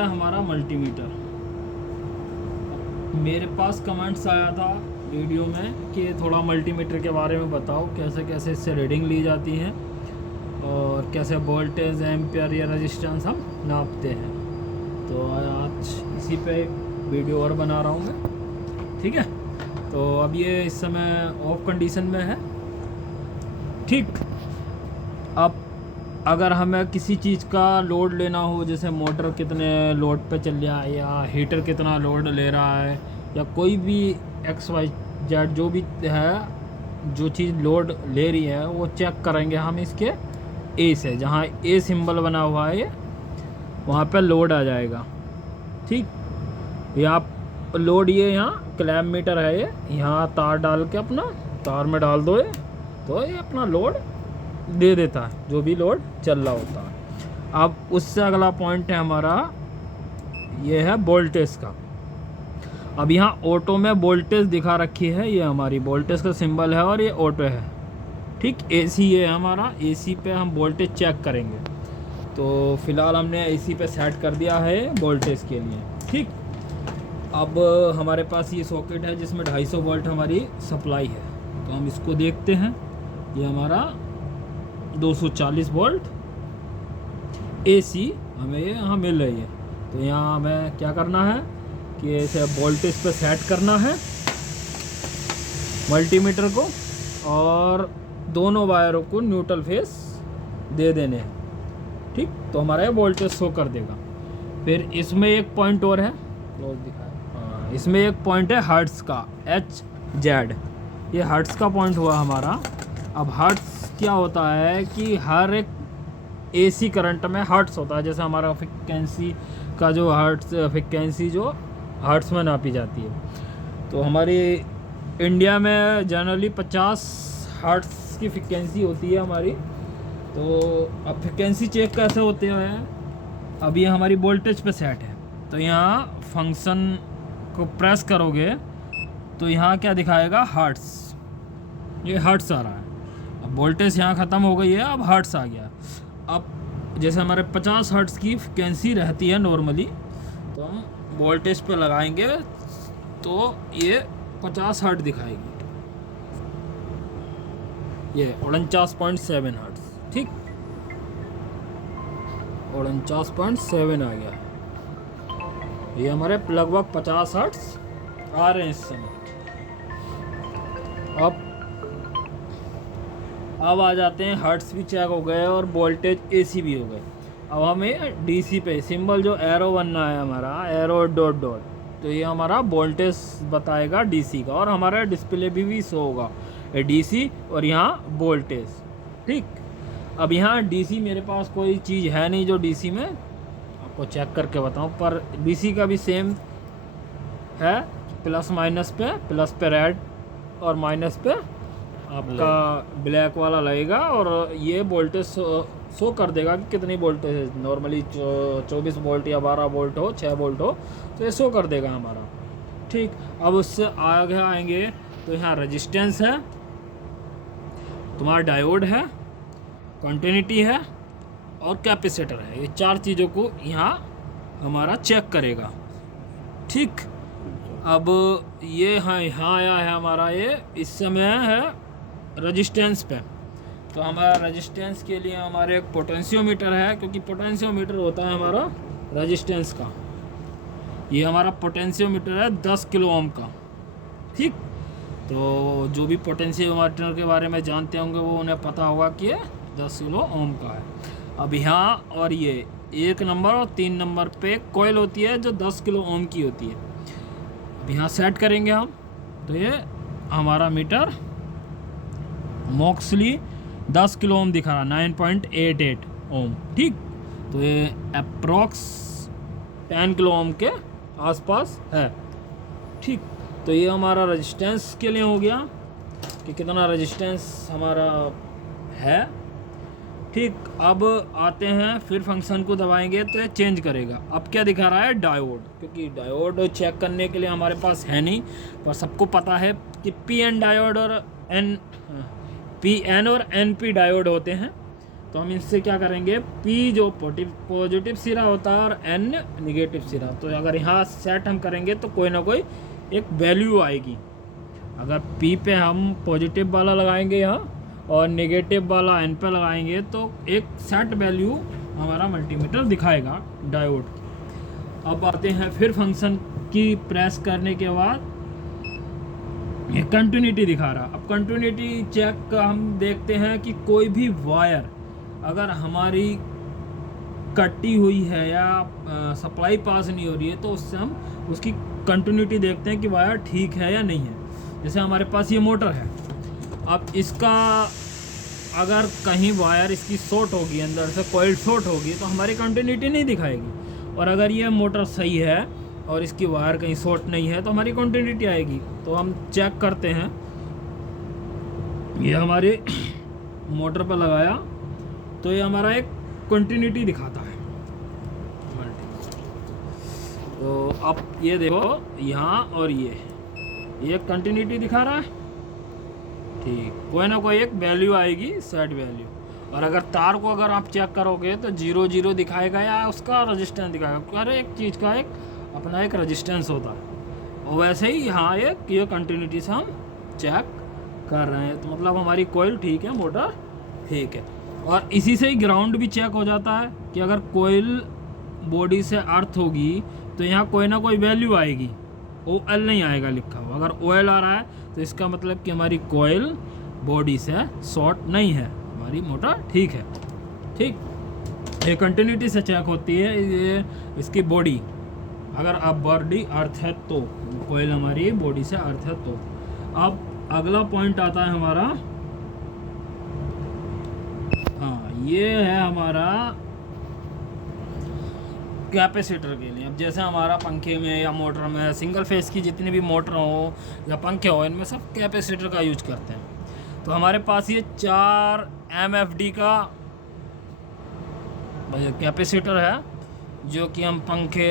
है हमारा मल्टीमीटर। मेरे पास कमेंट्स आया था वीडियो में कि थोड़ा मल्टीमीटर के बारे में बताओ, कैसे कैसे इससे रीडिंग ली जाती है और कैसे वोल्टेज, एम्पियर या रेजिस्टेंस हम नापते हैं। तो आज इसी पे वीडियो और बना रहा हूँ मैं, ठीक है। तो अब ये इस समय ऑफ कंडीशन में है, ठीक। अब अगर हमें किसी चीज़ का लोड लेना हो, जैसे मोटर कितने लोड पे चल रहा है या हीटर कितना लोड ले रहा है या कोई भी XYZ जो भी है, जो चीज़ लोड ले रही है वो चेक करेंगे हम इसके ए से। जहाँ ए सिंबल बना हुआ है वहाँ पे लोड आ जाएगा, ठीक। यहाँ लोड, ये यहाँ क्लैम्प मीटर है, ये यहाँ तार डाल के अपना तार में डाल दो ये, तो ये अपना लोड दे देता है जो भी लोड चल रहा होता है। अब उससे अगला पॉइंट है हमारा, ये है वोल्टेज का। अब यहाँ ऑटो में वोल्टेज दिखा रखी है, ये हमारी वोल्टेज का सिंबल है और ये ऑटो है, ठीक। AC ये है हमारा, AC पे हम वोल्टेज चेक करेंगे। तो फिलहाल हमने AC पे सेट कर दिया है वोल्टेज के लिए, ठीक। अब हमारे पास ये सॉकेट है जिसमें 250 वोल्ट हमारी सप्लाई है, तो हम इसको देखते हैं। ये हमारा 240 वोल्ट AC हमें ये यहाँ मिल रही है। तो यहाँ हमें क्या करना है कि इसे वोल्टेज पे सेट करना है मल्टीमीटर को, और दोनों वायरों को न्यूट्रल फेस दे देने हैं, ठीक। तो हमारा ये वोल्टेज शो कर देगा। फिर इसमें एक पॉइंट और है, क्लोज दिखाए, हाँ, इसमें एक पॉइंट है हर्ट्ज़ का, HZ। ये हर्ट्ज़ का पॉइंट हुआ हमारा। अब हर्ट्ज़ क्या होता है कि हर एक AC करंट में हर्ट्ज़ होता है, जैसे हमारा फ्रिक्वेंसी का जो फ्रिक्वेंसी जो हर्ट्ज़ में नापी जाती है। तो हमारी इंडिया में जनरली 50 हर्ट्ज़ की फ्रिक्वेंसी होती है हमारी। तो अब फ्रिक्वेंसी चेक कैसे होते हैं, अब ये हमारी वोल्टेज पे सेट है, तो यहाँ फंक्शन को प्रेस करोगे तो यहाँ क्या दिखाएगा, हर्ट्ज़। ये हर्ट्ज़ आ रहा है। अब वोल्टेज यहाँ ख़त्म हो गई है, अब हर्ट्ज़ आ गया। अब जैसे हमारे 50 हर्ट्ज़ की फ्रिक्वेंसी रहती है नॉर्मली, तो हम वोल्टेज पे लगाएंगे तो ये 50 हर्ट्ज़ दिखाएगी, ये 49.7 हर्ट्ज़, ठीक। 49.7 आ गया। ये हमारे लगभग 50 हर्ट्ज़ आ रहे हैं इस समय। अब आ जाते हैं, हर्ट्ज़ भी चेक हो गए और वोल्टेज AC भी हो गए। अब हमें DC पे सिंबल जो एरो बनना है हमारा, एरो डॉट डॉट, तो ये हमारा वोल्टेज बताएगा DC का, और हमारा डिस्प्ले भी शो होगा DC और यहाँ वोल्टेज, ठीक। अब यहाँ DC मेरे पास कोई चीज़ है नहीं जो DC में आपको चेक करके बताऊँ, पर DC का भी सेम है, प्लस पे रेड और माइनस पे आपका ब्लैक वाला लगेगा, और ये वोल्टेज शो कर देगा कि कितनी वोल्टेज है। नॉर्मली 24 वोल्ट या 12 वोल्ट हो, 6 वोल्ट हो, तो ये शो कर देगा हमारा, ठीक। अब उससे आगे आएंगे तो यहाँ रेजिस्टेंस है, तुम्हारा डायोड है, कंटिन्यूटी है और कैपेसिटर है। ये 4 चीज़ों को यहाँ हमारा चेक करेगा, ठीक। अब ये यहाँ आया है हमारा, ये इस समय है रेजिस्टेंस पे। तो हमारा रेजिस्टेंस के लिए हमारे एक पोटेंशियोमीटर है, क्योंकि पोटेंशियोमीटर होता है हमारा रेजिस्टेंस का। ये हमारा पोटेंशियोमीटर है 10 किलो ओम का, ठीक। तो जो भी पोटेंशियोमीटर के बारे में जानते होंगे वो उन्हें पता होगा कि ये 10 किलो ओम का है। अब यहाँ और ये 1 नंबर और 3 नंबर पे कॉइल होती है जो 10 किलो ओम की होती है। अब यहाँ सेट करेंगे हम, तो ये हमारा मीटर मॉक्सली 10 किलो ओम दिखा रहा, 9.88 ओम, ठीक। तो ये अप्रॉक्स 10 किलो ओम के आसपास है, ठीक। तो ये हमारा रेजिस्टेंस के लिए हो गया कि कितना रेजिस्टेंस हमारा है, ठीक। अब आते हैं, फिर फंक्शन को दबाएंगे तो ये चेंज करेगा। अब क्या दिखा रहा है, डायोड, क्योंकि डायोड चेक करने के लिए हमारे पास है नहीं, पर सबको पता है कि PN डायोड और PN और NP डायोड होते हैं। तो हम इससे क्या करेंगे, P जो पॉजिटिव सिरा होता है और N निगेटिव सिरा, तो अगर यहाँ सेट हम करेंगे तो कोई ना कोई एक वैल्यू आएगी। अगर P पे हम पॉजिटिव वाला लगाएंगे यहाँ और नेगेटिव वाला N पे लगाएंगे तो एक सेट वैल्यू हमारा मल्टीमीटर दिखाएगा डायोड की। अब आते हैं फिर फंक्शन की प्रेस करने के बाद ये कंटिन्यूटी दिखा रहा। अब कंटिन्यूटी चेक का हम देखते हैं कि कोई भी वायर अगर हमारी कटी हुई है या सप्लाई पास नहीं हो रही है तो उससे हम उसकी कंटिन्यूटी देखते हैं कि वायर ठीक है या नहीं है। जैसे हमारे पास ये मोटर है, अब इसका अगर कहीं वायर इसकी शॉर्ट होगी, अंदर से कॉइल शॉर्ट होगी तो हमारी कंटिन्यूटी नहीं दिखाएगी। और अगर ये मोटर सही है और इसकी वायर कहीं शॉर्ट नहीं है तो हमारी कंटिन्यूटी आएगी। तो हम चेक करते हैं, ये हमारे मोटर पर लगाया तो ये हमारा एक कंटिन्यूटी दिखाता है। तो अब ये देखो यहाँ और ये कंटिन्यूटी दिखा रहा है, ठीक। कोई ना कोई एक वैल्यू आएगी, सेट वैल्यू। और अगर तार को अगर आप चेक करोगे तो 0 0 दिखाएगा या उसका रेजिस्टेंस दिखाएगा। हर एक चीज़ का एक अपना एक रेजिस्टेंस होता है। और वैसे ही यहाँ ये कंटिन्यूटी से हम चेक कर रहे हैं, तो मतलब हमारी कोयल ठीक है, मोटर ठीक है। और इसी से ही ग्राउंड भी चेक हो जाता है कि अगर कोयल बॉडी से अर्थ होगी तो यहाँ कोई ना कोई वैल्यू आएगी, OL नहीं आएगा लिखा हुआ। अगर OL आ रहा है तो इसका मतलब कि हमारी कोयल बॉडी से शॉर्ट नहीं है, हमारी मोटर ठीक है, ठीक। ये कंटिन्यूटी से चेक होती है ये इसकी बॉडी, अगर आप बॉडी अर्थ है तो कोयल हमारी बॉडी से अर्थ है तो। अब अगला पॉइंट आता है हमारा, हाँ ये है हमारा कैपेसिटर के लिए। अब जैसे हमारा पंखे में या मोटर में सिंगल फेस की जितनी भी मोटर हो या पंखे हो, इनमें सब कैपेसिटर का यूज करते हैं। तो हमारे पास ये 4 MFD का कैपेसिटर है जो कि हम पंखे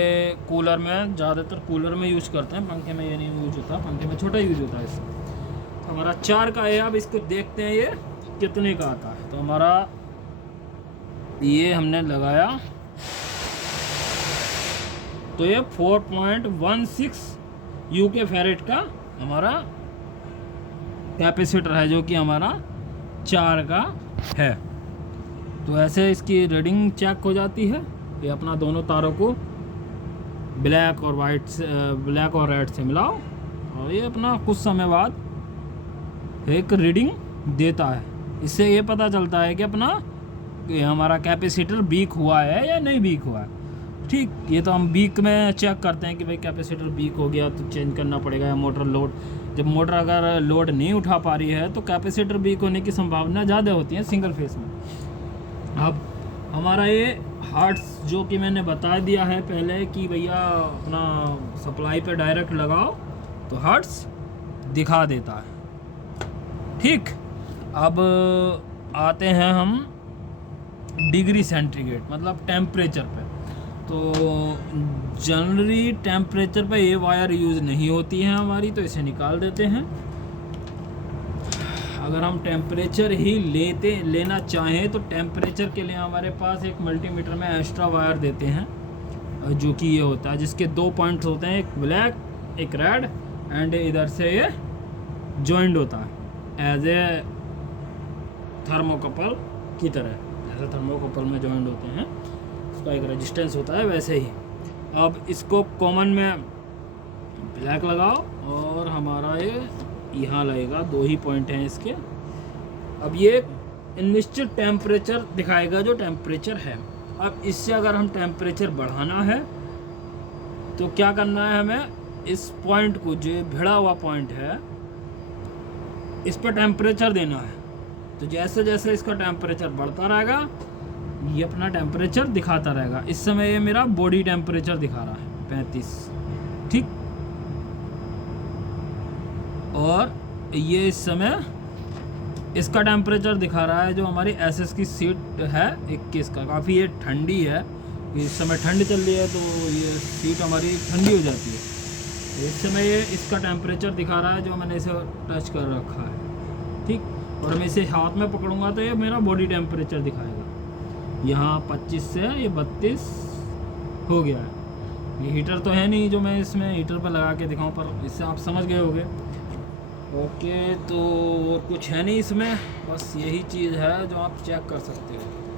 कूलर में, ज़्यादातर कूलर में यूज करते हैं, पंखे में ये नहीं यूज होता, पंखे में छोटा यूज होता है इससे। तो हमारा 4 का है। अब इसको देखते हैं ये कितने का आता है। तो हमारा ये हमने लगाया तो ये 4.16 UK फैरेड का हमारा कैपेसिटर है जो कि हमारा 4 का है। तो ऐसे इसकी रीडिंग चेक हो जाती है। ये अपना दोनों तारों को ब्लैक और वाइट से, ब्लैक और रेड से मिलाओ और ये अपना कुछ समय बाद एक रीडिंग देता है। इससे ये पता चलता है कि अपना ये हमारा कैपेसिटर वीक हुआ है या नहीं वीक हुआ है, ठीक। ये तो हम वीक में चेक करते हैं कि भाई कैपेसिटर वीक हो गया तो चेंज करना पड़ेगा, या मोटर लोड, जब मोटर अगर लोड नहीं उठा पा रही है तो कैपेसिटर वीक होने की संभावना ज़्यादा होती है सिंगल फेस में। अब हमारा ये हार्ट्स जो कि मैंने बता दिया है पहले कि भैया अपना सप्लाई पे डायरेक्ट लगाओ तो हार्ट्स दिखा देता है, ठीक। अब आते हैं हम डिग्री सेंटीग्रेड मतलब टेम्परेचर पे। तो जनरली टेम्परेचर पे ये वायर यूज़ नहीं होती है हमारी, तो इसे निकाल देते हैं। अगर हम टेम्परेचर ही लेना चाहें तो टेम्परेचर के लिए हमारे पास एक मल्टीमीटर में एक्स्ट्रा वायर देते हैं जो कि ये होता है, जिसके 2 पॉइंट्स होते हैं, एक ब्लैक एक रेड, एंड इधर से ये जॉइंट होता है एज ए थर्मोकपल की तरह, जैसे थर्मोकपल में जॉइंट होते हैं उसका एक रेजिस्टेंस होता है वैसे ही। अब इसको कॉमन में ब्लैक लगाओ और हमारा ये यहाँ लगेगा, 2 ही पॉइंट हैं इसके। अब ये निश्चित टेम्परेचर दिखाएगा जो टेम्परेचर है। अब इससे अगर हम टेम्परेचर बढ़ाना है तो क्या करना है हमें, इस पॉइंट को जो भिड़ा हुआ पॉइंट है इस पर टेम्परेचर देना है। तो जैसे जैसे इसका टेम्परेचर बढ़ता रहेगा ये अपना टेम्परेचर दिखाता रहेगा। इस समय ये मेरा बॉडी टेम्परेचर दिखा रहा है 35, ठीक। और ये इस समय इसका टेम्परेचर दिखा रहा है जो हमारी एसएस की सीट है 21 का। काफ़ी ये ठंडी है, इस समय ठंड चल रही है तो ये सीट हमारी ठंडी हो जाती है। तो इस समय ये इसका टेम्परेचर दिखा रहा है जो मैंने इसे टच कर रखा है, ठीक। और मैं इसे हाथ में पकड़ूंगा तो ये मेरा बॉडी टेम्परेचर दिखाएगा। यहाँ 25 से ये 32 हो गया है। ये हीटर तो है नहीं जो मैं इसमें हीटर पर लगा के दिखाऊं, पर इससे आप समझ गए होंगे। ओके, तो और कुछ है नहीं इसमें, बस यही चीज़ है जो आप चेक कर सकते हो।